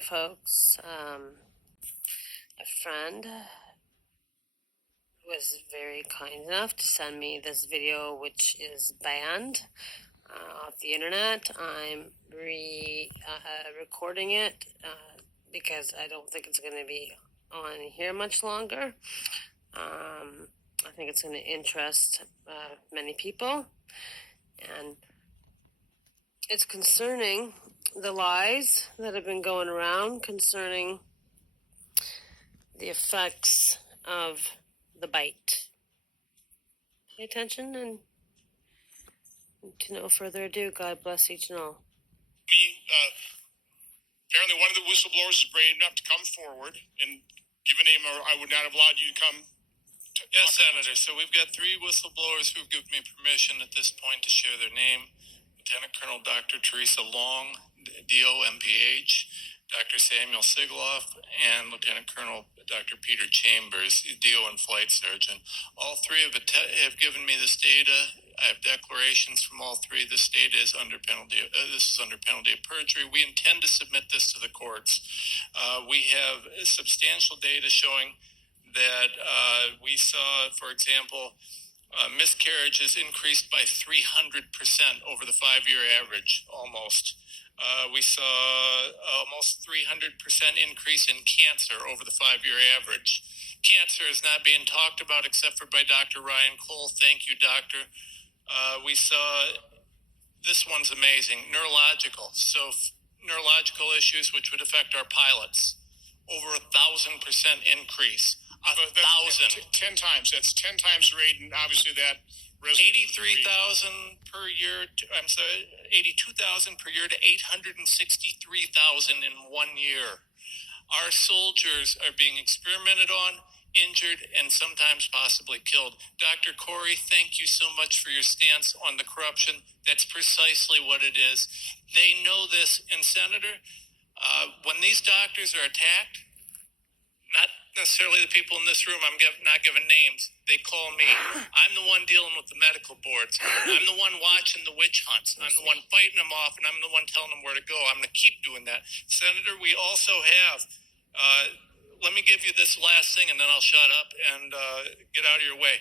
folks. A friend was very kind enough to send me this video, which is banned off the internet. I'm recording it because I don't think it's going to be on here much longer. I think it's going to interest many people, and it's concerning the lies that have been going around concerning the effects of the bite. Pay attention, and to no further ado, God bless each and all. Apparently one of the whistleblowers is brave enough to come forward and give a name, or I would not have allowed you to come. Yes, Senator. So we've got 3 whistleblowers who've given me permission at this point to share their name. Lieutenant Colonel Dr. Teresa Long, DO MPH, Dr. Samuel Sigloff, and Lieutenant Colonel Dr. Peter Chambers, DO and Flight Sergeant. All 3 have given me this data. I have declarations from all 3. This data is under penalty. This is under penalty of perjury. We intend to submit this to the courts. We have substantial data showing that we saw, for example, miscarriages increased by 300% over the 5-year average, almost. We saw almost 300% increase in cancer over the 5-year average. Cancer is not being talked about except for by Dr. Ryan Cole. Thank you, doctor. We saw, this one's amazing, neurological. So neurological issues which would affect our pilots, over 1,000% increase. 1,000. 10 times. That's 10 times the rate, and obviously that 83,000 per year. 82,000 per year to 863,000 in 1 year. Our soldiers are being experimented on, injured, and sometimes possibly killed. Dr. Corey, thank you so much for your stance on the corruption. That's precisely what it is. They know this. And Senator, when these doctors are attacked, not necessarily the people in this room, I'm not giving names, they call me. I'm the one dealing with the medical boards. I'm the one watching the witch hunts. I'm the one fighting them off, and I'm the one telling them where to go. I'm going to keep doing that. Senator, we also have, let me give you this last thing, and then I'll shut up and get out of your way.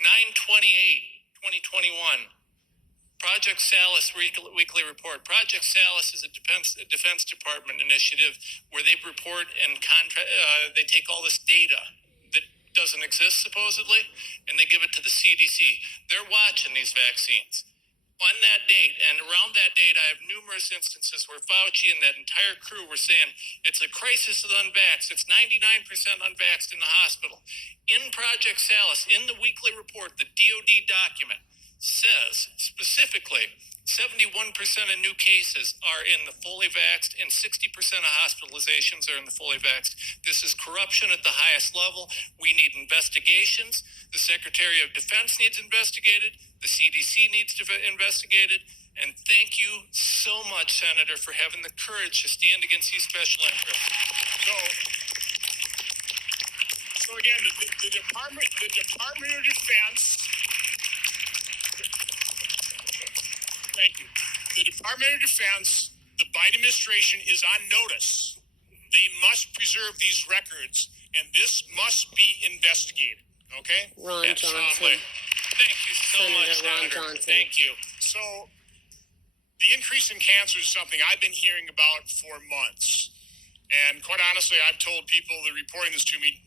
9/28/2021. Project Salus weekly report. Project Salus is a Defense Department initiative where they report and they take all this data that doesn't exist supposedly, and they give it to the CDC. They're watching these vaccines. On that date, and around that date, I have numerous instances where Fauci and that entire crew were saying it's a crisis of unvaxxed. It's 99% unvaxxed in the hospital. In Project Salus, in the weekly report, the DoD document says specifically 71% of new cases are in the fully vaxxed and 60% of hospitalizations are in the fully vaxxed. This is corruption at the highest level. We need investigations. The Secretary of Defense needs investigated. The CDC needs to investigate it. And thank you so much, Senator, for having the courage to stand against these special interests. So again, the Department of Defense. Thank you. The Department of Defense, the Biden administration is on notice. They must preserve these records, and this must be investigated. Okay? Ron Johnson. Thank you so much, Senator. Ron Johnson. Thank you. So, the increase in cancer is something I've been hearing about for months. And quite honestly, I've told people that are reporting this to me,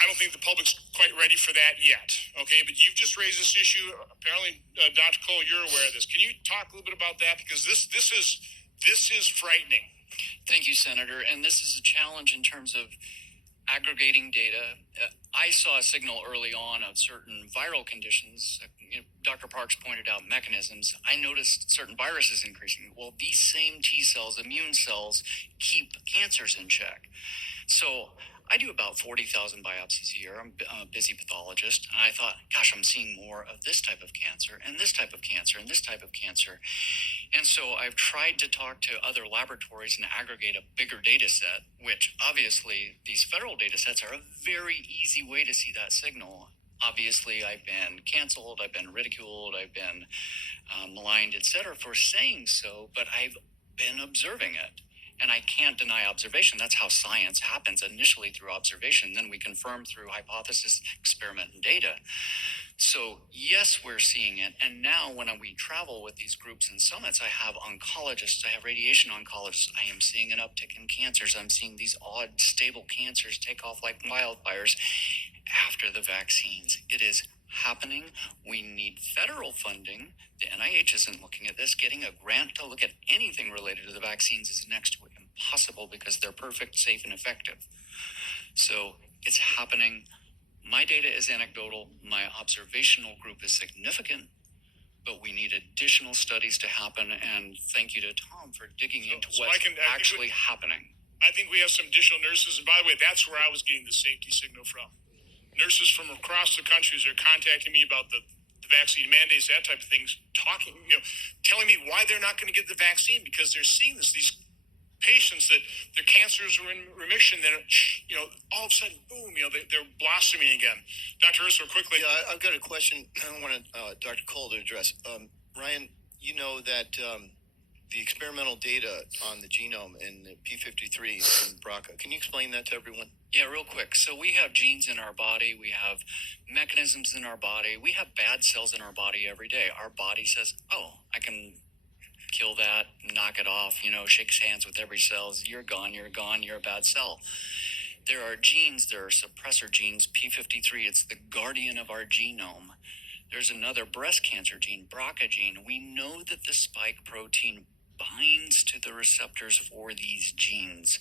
I don't think the public's quite ready for that yet. Okay, but you've just raised this issue. Apparently, Dr. Cole, you're aware of this. Can you talk a little bit about that? Because this is frightening. Thank you, Senator. And this is a challenge in terms of aggregating data. I saw a signal early on of certain viral conditions. Dr. Parks pointed out mechanisms. I noticed certain viruses increasing. Well, these same T cells, immune cells, keep cancers in check. So I do about 40,000 biopsies a year. I'm a busy pathologist. And I thought, gosh, I'm seeing more of this type of cancer and this type of cancer and this type of cancer. And so I've tried to talk to other laboratories and aggregate a bigger data set, which obviously these federal data sets are a very easy way to see that signal. Obviously, I've been canceled, I've been ridiculed, I've been maligned, etc. for saying so, but I've been observing it. And I can't deny observation. That's how science happens, initially through observation. Then we confirm through hypothesis, experiment, and data. So yes, we're seeing it. And now when we travel with these groups and summits, I have oncologists, I have radiation oncologists. I am seeing an uptick in cancers. I'm seeing these odd, stable cancers take off like wildfires after the vaccines. It is happening. We need federal funding. The NIH isn't looking at this. Getting a grant to look at anything related to the vaccines is next to impossible because they're perfect, safe, and effective. So it's happening. My data is anecdotal. My observational group is significant, but we need additional studies to happen. And thank you to Tom for digging into what's actually happening. I think we have some additional nurses. And by the way, that's where I was getting the safety signal from. Nurses from across the countries are contacting me about the vaccine mandates, that type of things, talking, telling me why they're not going to get the vaccine because they're seeing these patients that their cancers are in remission. Then, all of a sudden, boom, they're blossoming again. Dr. Urso, quickly. Yeah, I've got a question I want Dr. Cole to address. Ryan, you know that the experimental data on the genome in the P53 and BRCA, can you explain that to everyone? Yeah, real quick. So we have genes in our body. We have mechanisms in our body. We have bad cells in our body every day. Our body says, oh, I can kill that, knock it off, shakes hands with every cell. You're gone, you're a bad cell. There are genes, there are suppressor genes, P53, it's the guardian of our genome. There's another breast cancer gene, BRCA gene. We know that the spike protein binds to the receptors for these genes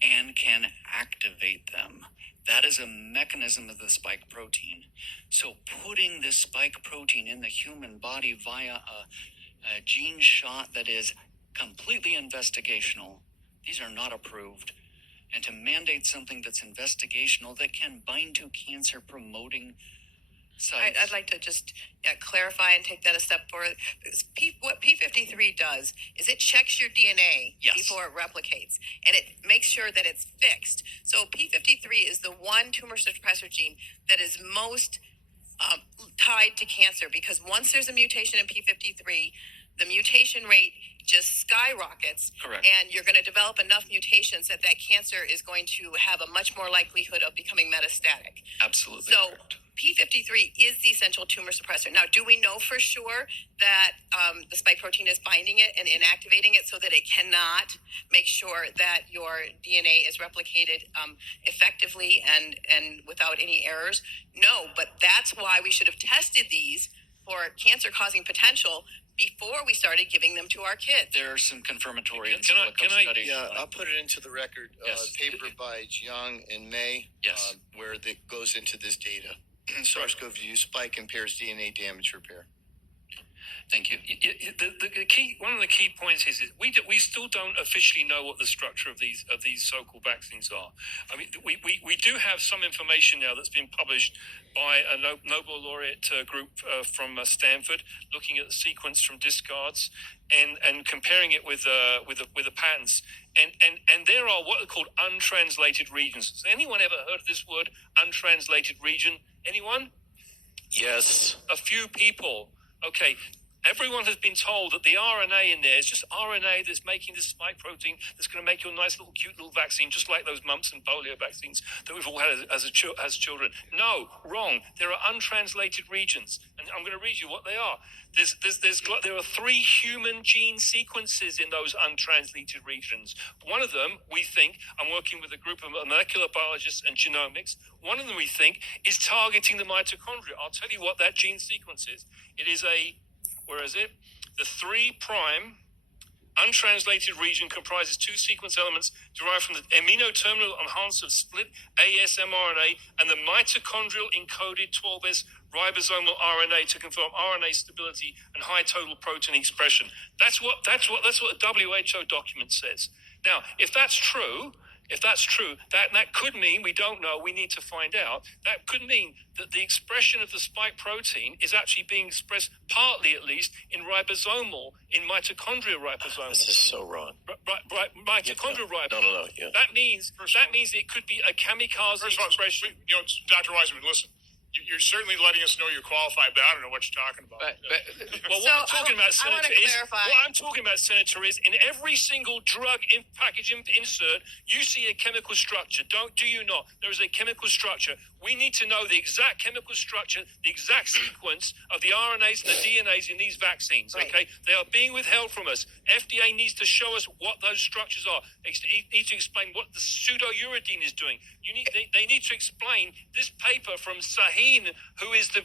and can activate them. That is a mechanism of the spike protein. So putting this spike protein in the human body via a gene shot that is completely investigational, these are not approved, and to mandate something that's investigational that can bind to cancer promoting sites. I'd like to just clarify and take that a step forward. What P53 does is it checks your DNA before it replicates, and it makes sure that it's fixed. So P53 is the one tumor suppressor gene that is most tied to cancer, because once there's a mutation in P53, the mutation rate just skyrockets. Correct. And you're going to develop enough mutations that cancer is going to have a much more likelihood of becoming metastatic. Absolutely. So correct. P53 is the essential tumor suppressor. Now, do we know for sure that the spike protein is binding it and inactivating it so that it cannot make sure that your DNA is replicated effectively and without any errors? No, but that's why we should have tested these for cancer-causing potential before we started giving them to our kids. There are some confirmatory Can I studies. Yeah, I'll put it into the record. Yes. Paper by Jiang in May, Yes. where it goes into this data. SARS-CoV-2 spike impairs DNA damage repair. Thank you. The key, one of the key points is we still don't officially know what the structure of these so-called vaccines are. I mean, we do have some information now that's been published by a Nobel laureate group from Stanford, looking at the sequence from discards and comparing it with the patents. And there are what are called untranslated regions. Has anyone ever heard of this word, untranslated region? Anyone? Yes. A few people. Okay. Everyone has been told that the RNA in there is just RNA that's making this spike protein that's going to make your nice little cute little vaccine, just like those mumps and polio vaccines that we've all had as children. No, wrong. There are untranslated regions, and I'm going to read you what they are. There are 3 human gene sequences in those untranslated regions. One of them, we think, I'm working with a group of molecular biologists and genomics. One of them, we think, is targeting the mitochondria. I'll tell you what that gene sequence is. It is where is it? The 3' untranslated region comprises 2 sequence elements derived from the amino-terminal enhancer of split AS mRNA and the mitochondrial encoded 12S ribosomal RNA to confirm RNA stability and high total protein expression. That's what a WHO document says. Now, if that's true, that could mean, we don't know, we need to find out, that could mean that the expression of the spike protein is actually being expressed, partly at least, in mitochondrial ribosomal. This is so wrong. Mitochondrial ribosomal. No. Yeah. That means it could be a kamikaze First of all, expression. Dr. Wiseman, listen. You're certainly letting us know you're qualified, but I don't know what you're talking about. Well, what I'm talking about, Senator, is in every single drug package insert, you see a chemical structure. Do you not? There is a chemical structure. We need to know the exact chemical structure, the exact sequence of the RNAs and the DNAs in these vaccines. Right. Okay, they are being withheld from us. FDA needs to show us what those structures are. They need to explain what the pseudouridine is doing. They need to explain this paper from Sahin, who is the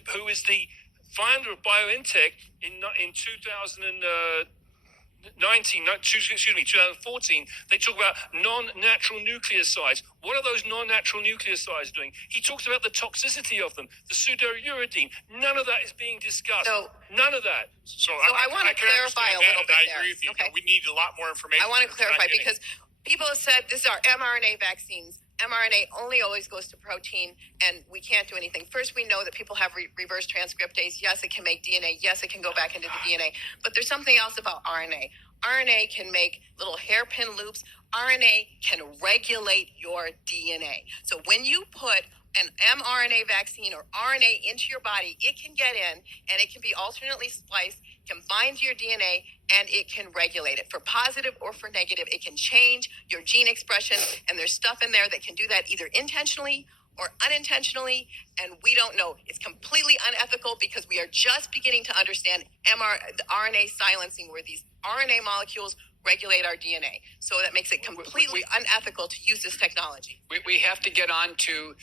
founder of BioNTech in 2014, they talk about non-natural nucleosides. What are those non-natural nucleosides doing? He talks about the toxicity of them, the pseudouridine. None of that is being discussed. None of that. So I want to clarify a little bit I there. agree with you. Okay. We need a lot more information. I want to clarify because people have said this is our mRNA vaccines. mRNA only always goes to protein, and we can't do anything. First, we know that people have reverse transcriptase. Yes, it can make DNA. Yes, it can go back into the DNA. But there's something else about RNA. RNA can make little hairpin loops. RNA can regulate your DNA. So when you put an mRNA vaccine or RNA into your body, it can get in and it can be alternately spliced, can bind to your DNA, and it can regulate it for positive or for negative. It can change your gene expression, and there's stuff in there that can do that either intentionally or unintentionally, and we don't know. It's completely unethical because we are just beginning to understand the RNA silencing, where these RNA molecules regulate our DNA. So that makes it completely unethical to use this technology. We have to get on to,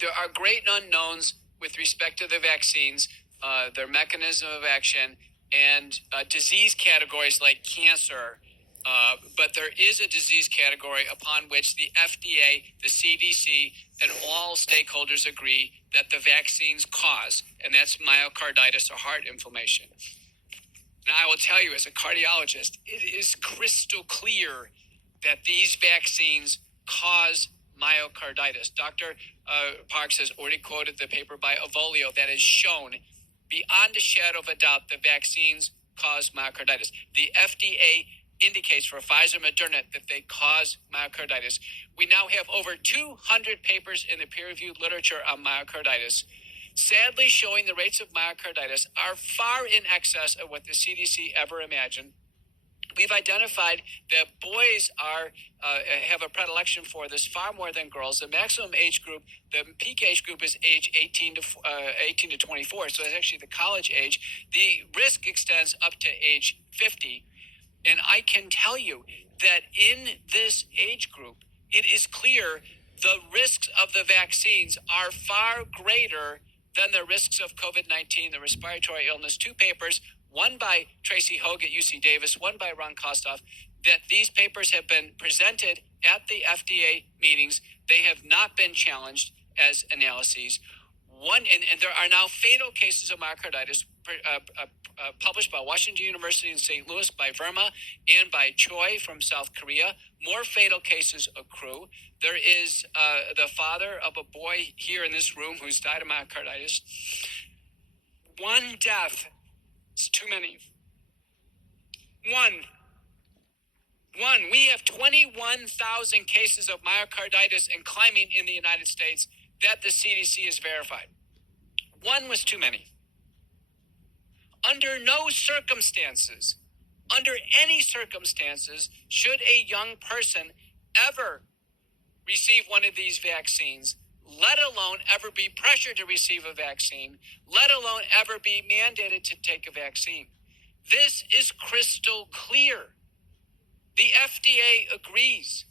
there are great unknowns with respect to the vaccines, their mechanism of action, and disease categories like cancer. But there is a disease category upon which the FDA, the CDC, and all stakeholders agree that the vaccines cause, and that's myocarditis or heart inflammation. Now, I will tell you, as a cardiologist, it is crystal clear that these vaccines cause myocarditis. Dr. Parks has already quoted the paper by Avolio that has shown beyond a shadow of a doubt the vaccines cause myocarditis. The FDA indicates for Pfizer and Moderna that they cause myocarditis. We now have over 200 papers in the peer-reviewed literature on myocarditis, sadly showing the rates of myocarditis are far in excess of what the CDC ever imagined. We've identified that boys have a predilection for this far more than girls. The maximum age group, the peak age group, is age 18 to 24. So it's actually the college age. The risk extends up to age 50. And I can tell you that in this age group, it is clear the risks of the vaccines are far greater than the risks of COVID-19, the respiratory illness. Two papers, one by Tracy Hogue at UC Davis, one by Ron Kostoff, that these papers have been presented at the FDA meetings. They have not been challenged as analyses. And there are now fatal cases of myocarditis published by Washington University in St. Louis, by Verma, and by Choi from South Korea. More fatal cases accrue. There is the father of a boy here in this room who's died of myocarditis. One death is too many. One. We have 21,000 cases of myocarditis and climbing in the United States that the CDC has verified. One was too many. Under no circumstances, under any circumstances, should a young person ever receive one of these vaccines, let alone ever be pressured to receive a vaccine, let alone ever be mandated to take a vaccine. This is crystal clear. The FDA agrees.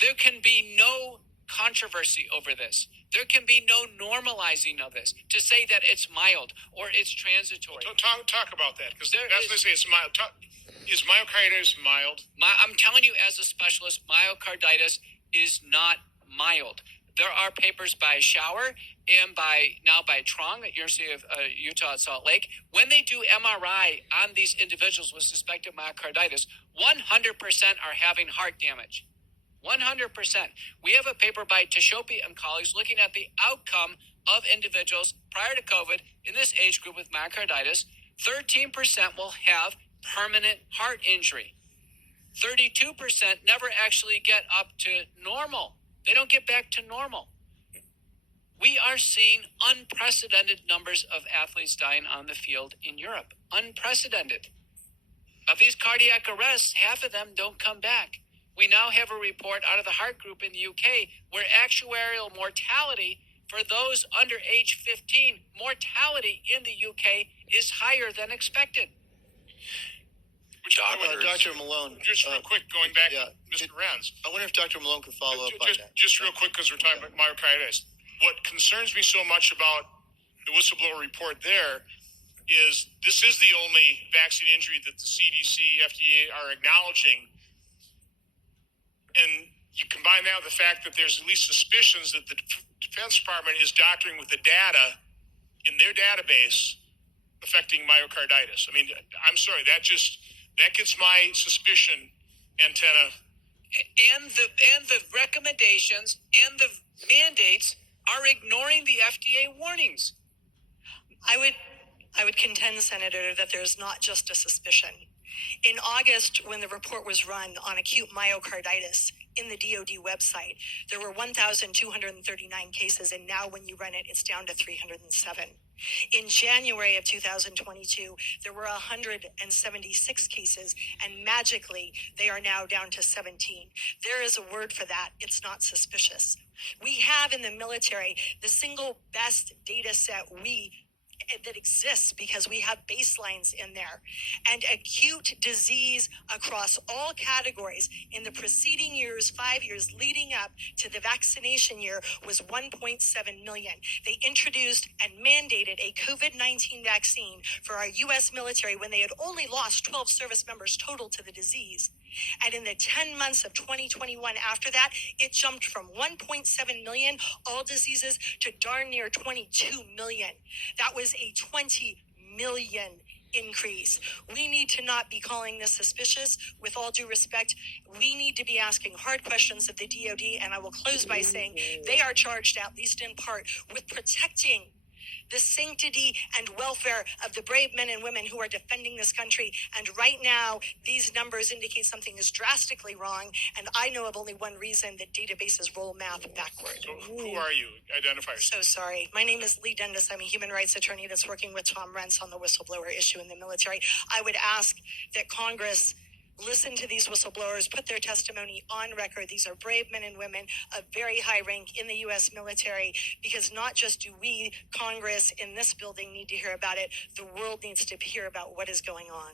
There can be no controversy over this. There can be no normalizing of this to say that it's mild or it's transitory. Talk about that, because that's what they say. It's mild. Is myocarditis mild? I'm telling you, as a specialist, myocarditis is not mild. There are papers by Schauer and by Trong at University of Utah at Salt Lake. When they do MRI on these individuals with suspected myocarditis, 100% are having heart damage. 100%. We have a paper by Teshopi and colleagues looking at the outcome of individuals prior to COVID in this age group with myocarditis. 13% will have permanent heart injury. 32% never actually get up to normal. They don't get back to normal. We are seeing unprecedented numbers of athletes dying on the field in Europe. Unprecedented. Of these cardiac arrests, half of them don't come back. We now have a report out of the Heart Group in the UK where actuarial mortality for those under age 15, mortality in the UK is higher than expected. Dr. Malone. Just real quick, going back yeah, to Mr. Renz. I wonder if Dr. Malone could follow up on that. Just real quick, because we're talking about myocarditis. What concerns me so much about the whistleblower report there is this is the only vaccine injury that the CDC, FDA are acknowledging. And you combine that with the fact that there's at least suspicions that the Defense Department is doctoring with the data in their database affecting myocarditis. I mean, I'm sorry, that gets my suspicion antenna. And the recommendations and the mandates are ignoring the FDA warnings. I would contend, Senator, that there's not just a suspicion. In August, when the report was run on acute myocarditis in the DoD website, there were 1,239 cases, and now when you run it, it's down to 307. In January of 2022, there were 176 cases, and magically, they are now down to 17. There is a word for that. It's not suspicious. We have in the military the single best data set that exists because we have baselines in there. And acute disease across all categories in the preceding years, 5 years leading up to the vaccination year, was 1.7 million. They introduced and mandated a COVID-19 vaccine for our U.S. military when they had only lost 12 service members total to the disease. And in the 10 months of 2021 after that, it jumped from 1.7 million all diseases to darn near 22 million. That was a 20 million increase. We need to not be calling this suspicious. With all due respect, we need to be asking hard questions of the DoD, and I will close by saying they are charged, at least in part, with protecting the sanctity and welfare of the brave men and women who are defending this country. And right now, these numbers indicate something is drastically wrong. And I know of only one reason that databases roll math backward. So who are you? Identify yourself. So sorry. My name is Lee Dundas. I'm a human rights attorney that's working with Tom Rentz on the whistleblower issue in the military. I would ask that Congress listen to these whistleblowers, put their testimony on record. These are brave men and women of very high rank in the U.S. military, because not just do we, Congress, in this building, need to hear about it, the world needs to hear about what is going on.